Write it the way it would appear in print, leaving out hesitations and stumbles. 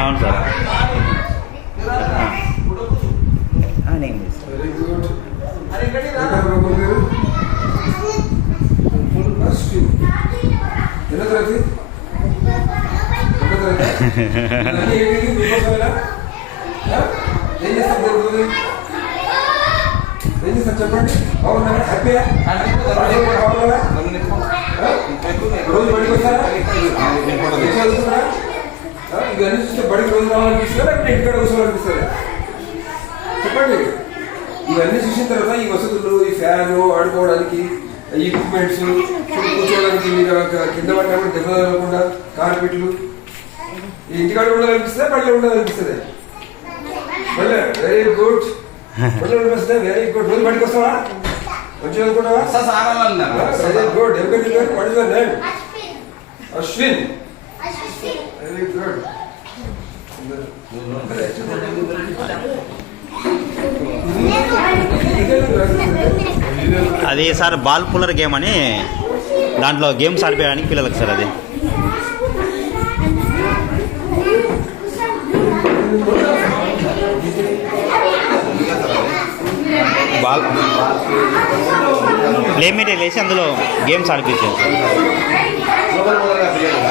అవును sir. Very good. ఎన్నో తరగతి? ఏం చేస్తారు ఏం చేస్తారు చెప్పండి. బాగున్నా? హ్యాపీయా? రోజు బడికి వస్తారా? చదువుతున్నారా? ఇవన్నీ చూస్తే బడికి రోజు రావాలనిపిస్తుందా లేకపోతే ఇంటికాడ కూర్చోవాలనిపిస్తుందా? చెప్పండి. ఇవన్నీ చూసిన తర్వాత ఈ వసతులు, ఈ ఫ్యాను ఆడుకోవడానికి, ఈ ఎక్విప్మెంట్స్, కూర్చోవడానికి మీరు కింద పడినప్పుడు దెబ్బ తగలకుండా కార్పెట్లు, ఈ ఇంటికాడ ఉండాలనిపిస్తుందా బడిలో ఉండాలనిపిస్తుంది? బడిలో. Very good. బడిలో అనిపిస్తుందా? Very good. రోజు బడికి వస్తావా? మంచిగా చదువుకుంటావా? Very good. ఎవరికి what is your name? Ashwin. Very good. అది సార్ బాల్ పుల్లర్ గేమ్ అని, దాంట్లో గేమ్స్ ఆడిపోయడానికి పిల్లలకు సార్. అది బాల్ ప్లే మీటర్ వేసి అందులో గేమ్స్ ఆడిపించారు సార్.